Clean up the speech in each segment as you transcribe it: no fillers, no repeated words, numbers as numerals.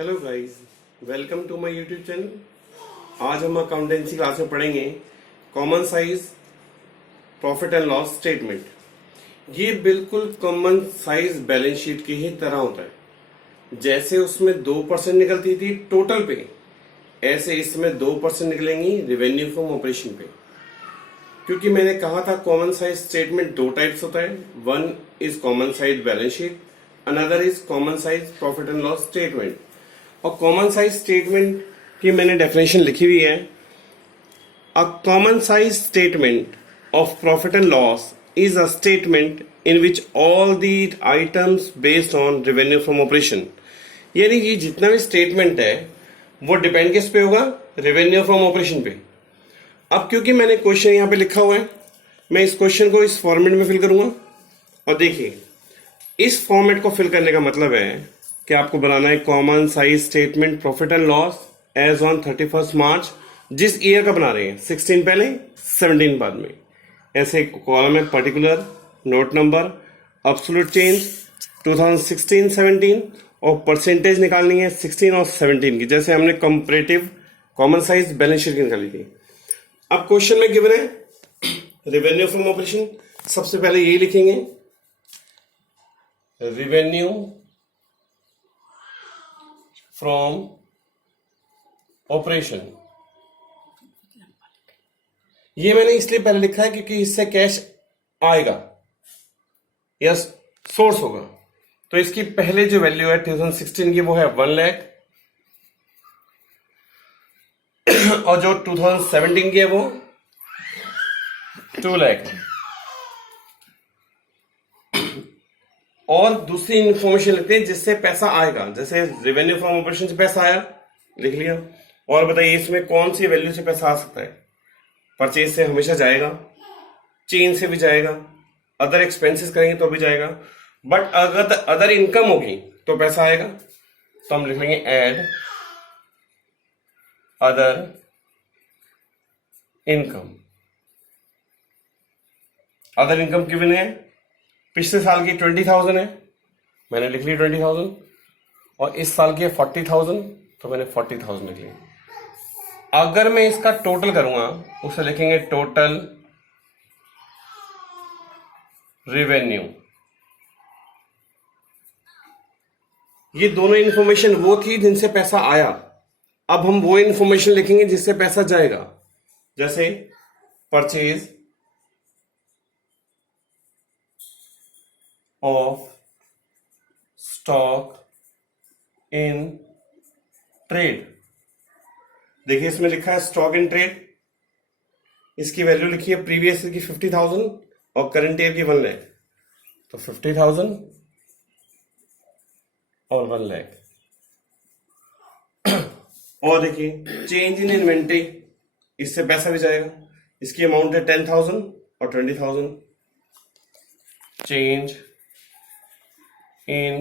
Hello guys, welcome to my YouTube channel. आज हम accountancy class में पढ़ेंगे common size profit and loss statement. ये बिल्कुल कॉमन साइज बैलेंस शीट की ही तरह होता है। जैसे उसमें 2% निकलती थी टोटल पे, ऐसे इसमें 2% निकलेंगी रेवेन्यू फ्रॉम ऑपरेशन पे। क्योंकि मैंने कहा था कॉमन साइज स्टेटमेंट दो टाइप्स होता है, one is common size balance sheet, another is common size profit and loss statement. और कॉमन साइज स्टेटमेंट की मैंने डेफिनेशन लिखी हुई है। A common size statement of profit and loss is a statement in which all the items based on revenue from operation. यानी कि जितना भी स्टेटमेंट है वो डिपेंड किस पे होगा, रेवेन्यू फ्रॉम ऑपरेशन पे। अब क्योंकि मैंने क्वेश्चन यहां पे लिखा हुआ है, मैं इस क्वेश्चन को इस फॉर्मेट में फिल करूंगा। और देखिए, इस फॉर्मेट को फिल करने का मतलब है कि आपको बनाना है common size statement profit and loss as on 31 March. जिस ईयर का बना रहे हैं, 16 पहले 17 बाद में। ऐसे एक कॉलम है particular, note number, absolute change 2016-17 और परसेंटेज निकालनी है 16 और 17 की, जैसे हमने comparative common size balance sheet की निकाली थी। अब क्वेश्चन में गिवन है रेवेन्यू फ्रॉम ऑपरेशन। सबसे पहले यही लिखेंगे, रेवेन्यू फ्रॉम ऑपरेशन। ये मैंने इसलिए पहले लिखा है क्योंकि इससे कैश आएगा या सोर्स होगा। तो इसकी पहले जो वैल्यू है 2016 की वो है 1 लाख, और जो 2017 की है वो 2 लाख। और दूसरी इंफॉर्मेशन लिखते हैं जिससे पैसा आएगा, जैसे रेवेन्यू फ्रॉम ऑपरेशन से पैसा आया, लिख लिया। और बताइए इसमें कौन सी वैल्यू से पैसा आ सकता है। परचेज से हमेशा जाएगा, चेंज से भी जाएगा, अदर एक्सपेंसेस करेंगे तो भी जाएगा, बट अगर अदर इनकम होगी तो पैसा आएगा। तो हम लिख लेंगे add other income. Other income given है, पिछले साल की 20,000 है, मैंने लिख ली 20,000, और इस साल की है 40,000, तो मैंने 40,000 लिख ली। अगर मैं इसका टोटल करूंगा उसे लिखेंगे टोटल रेवेन्यू। ये दोनों इंफॉर्मेशन वो थी जिनसे पैसा आया। अब हम वो इंफॉर्मेशन लिखेंगे जिससे पैसा जाएगा, जैसे purchase of stock in trade. देखिए इसमें लिखा है स्टॉक इन ट्रेड, इसकी वैल्यू लिखी है प्रीवियस ईयर की 50,000 और करंट ईयर की 1 लाख। तो 50,000 और 1 लाख। और देखिए चेंज इन इन्वेंट्री, इससे पैसा भी जाएगा। इसकी अमाउंट है 10,000 और 20,000। चेंज इन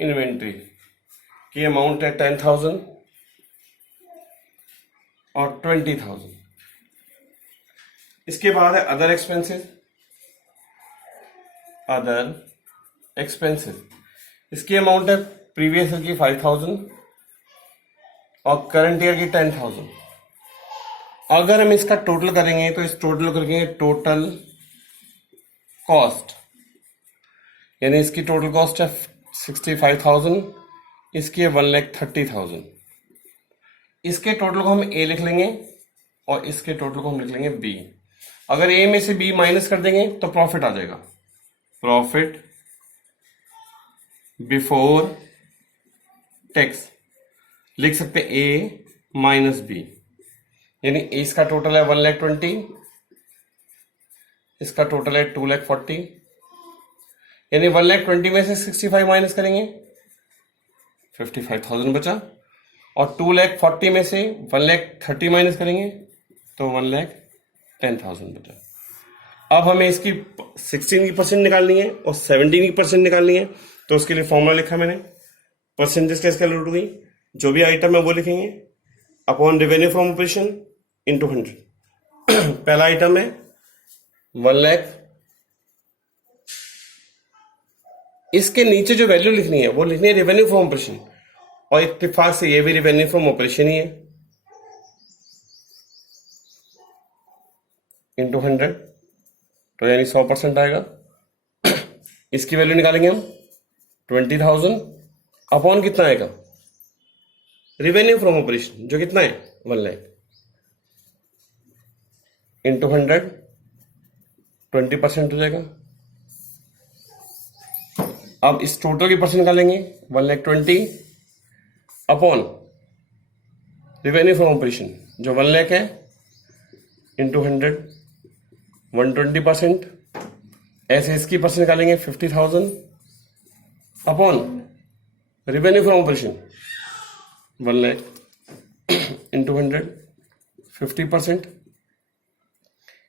इन्वेंट्री की अमाउंट है 10,000 और 20,000। इसके बाद है अदर एक्सपेंसेस। अदर एक्सपेंसेस, इसकी अमाउंट है प्रीवियस ईयर की 5,000 और करंट ईयर की 10,000। अगर हम इसका टोटल करेंगे तो इस टोटल करेंगे टोटल कॉस्ट, यानी इसकी टोटल कॉस्ट है 65,000, इसकी है 1,30,000। इसके टोटल को हम ए लिख लेंगे और इसके टोटल को हम लिख लेंगे बी। अगर ए में से बी माइनस कर देंगे तो प्रॉफिट आ जाएगा, प्रॉफिट बिफोर टैक्स। लिख सकते ए माइनस बी, यानी इसका टोटल है 1,20,000, इसका टोटल है 2,40,000, यानी 1,20,000 में से 65 माइनस करेंगे 55,000 बचा, और 2,40,000 में से 1,30,000 माइनस करेंगे तो 1,10,000 बचा। अब हमें इसकी 16 की परसेंट निकालनी है और 17 की परसेंट निकालनी है। तो उसके लिए फॉर्मूला लिखा मैंने, परसेंटेज कैसे कैलकुलेट हुई, जो भी आइटम है वो लिखेंगे upon revenue from operation into 100। पहला आइटम है 1 लाख, इसके नीचे जो वैल्यू लिखनी है वो लिखनी है रेवेन्यू फ्रॉम ऑपरेशन, और इत्तेफाक से ये भी रेवेन्यू फ्रॉम ऑपरेशन ही है, इंटू 100, तो यानी 100% आएगा। इसकी वैल्यू निकालेंगे हम 20,000 अपॉन कितना आएगा, रेवेन्यू फ्रॉम ऑपरेशन जो कितना है 1 लाख, इंटू 100, 20% हो जाएगा। अब इस टोटल की परसेंट निकालेंगे 1,20,000 अपॉन रेवेन्यू फ्रॉम ऑपरेशन जो 1 लाख है, इंटू 100, 120%। ऐसे इसकी परसेंट निकालेंगे 50,000 upon revenue from operation 1 lakh, into 100, 50%।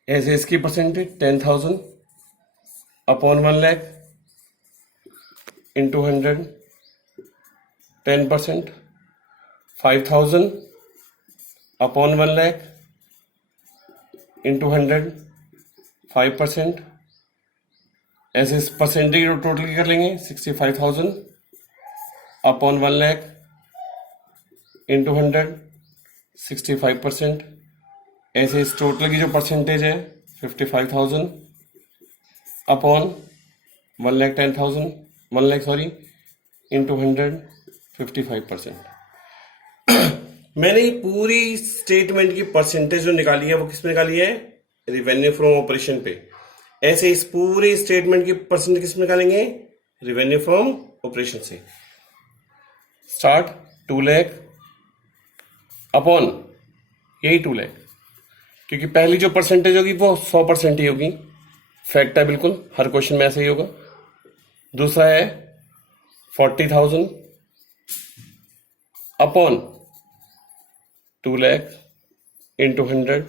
ऐसे इसकी percentage 10,000 upon 1 lakh, into 100, 10%, 5,000 upon 1 lakh, into 100, 5%। ऐसे इस परसेंटेज टोटल की कर लेंगे 65,000 अपॉन 1 लाख, इंटू 100, 65%। ऐसे इस टोटल की जो परसेंटेज है 55,000 अपॉन 1 लाख सॉरी, इंटू 100, 55%। मैंने ये पूरी स्टेटमेंट की परसेंटेज जो निकाली है वो किस पे निकाली है, रेवेन्यू फ्रॉम ऑपरेशन पे। ऐसे इस पूरे स्टेटमेंट की परसेंटेज किस में निकालेंगे, रेवेन्यू फ्रॉम ऑपरेशन से। स्टार्ट 2 लाख अपॉन यही 2 लाख, क्योंकि पहली जो परसेंटेज होगी वो 100% ही होगी, फैक्ट है बिल्कुल, हर क्वेश्चन में ऐसे ही होगा। दूसरा है 40,000 अपॉन 2 लाख, इंटू 100,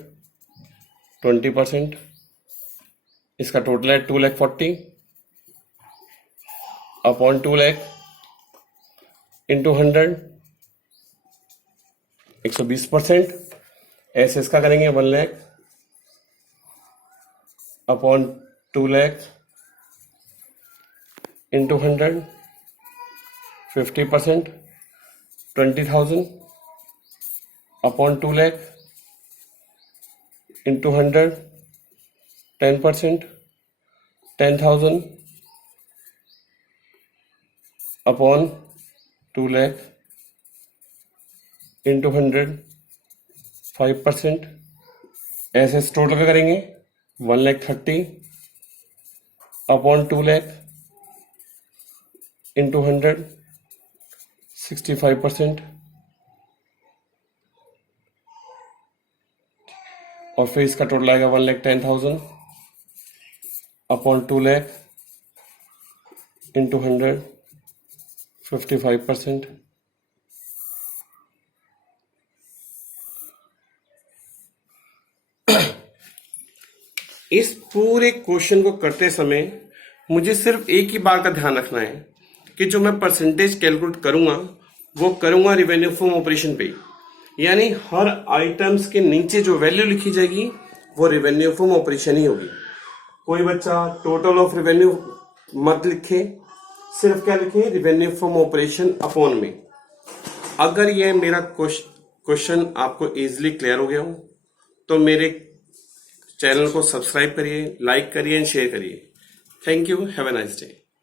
20%। इसका टोटल है 2,40,000 अपॉन 2 लाख, इंटू 100, 120%। ऐसे इसका करेंगे 1 lakh upon 2 lakh, into 100, 50%, 20,000 upon 2 lakh, into 100, 10%, 10,000 upon 2 lakh, into 100, 5%। ऐसे टोटल का करेंगे 1,30,000 अपॉन 2 लाख, इंटू 100, 65%। और फिर इसका टोटल आएगा 1,10,000 अपॉन 2 लाख, इंटू 100, 55%। इस पूरे क्वेश्चन को करते समय मुझे सिर्फ एक ही बात का ध्यान रखना है कि जो मैं परसेंटेज कैलकुलेट करूंगा वो करूंगा रेवेन्यू फ्रॉम ऑपरेशन पे, यानी हर आइटम्स के नीचे जो वैल्यू लिखी जाएगी वो रेवेन्यू फ्रॉम ऑपरेशन ही होगी। कोई बच्चा टोटल ऑफ रेवेन्यू मत लिखे, सिर्फ क्या लिखे, रेवेन्यू फ्रॉम ऑपरेशन अपॉन में। अगर ये मेरा क्वेश्चन आपको इजीली क्लियर हो गया हो तो मेरे चैनल को सब्सक्राइब करिए, लाइक करिए एंड शेयर करिए। Thank you, have a nice day.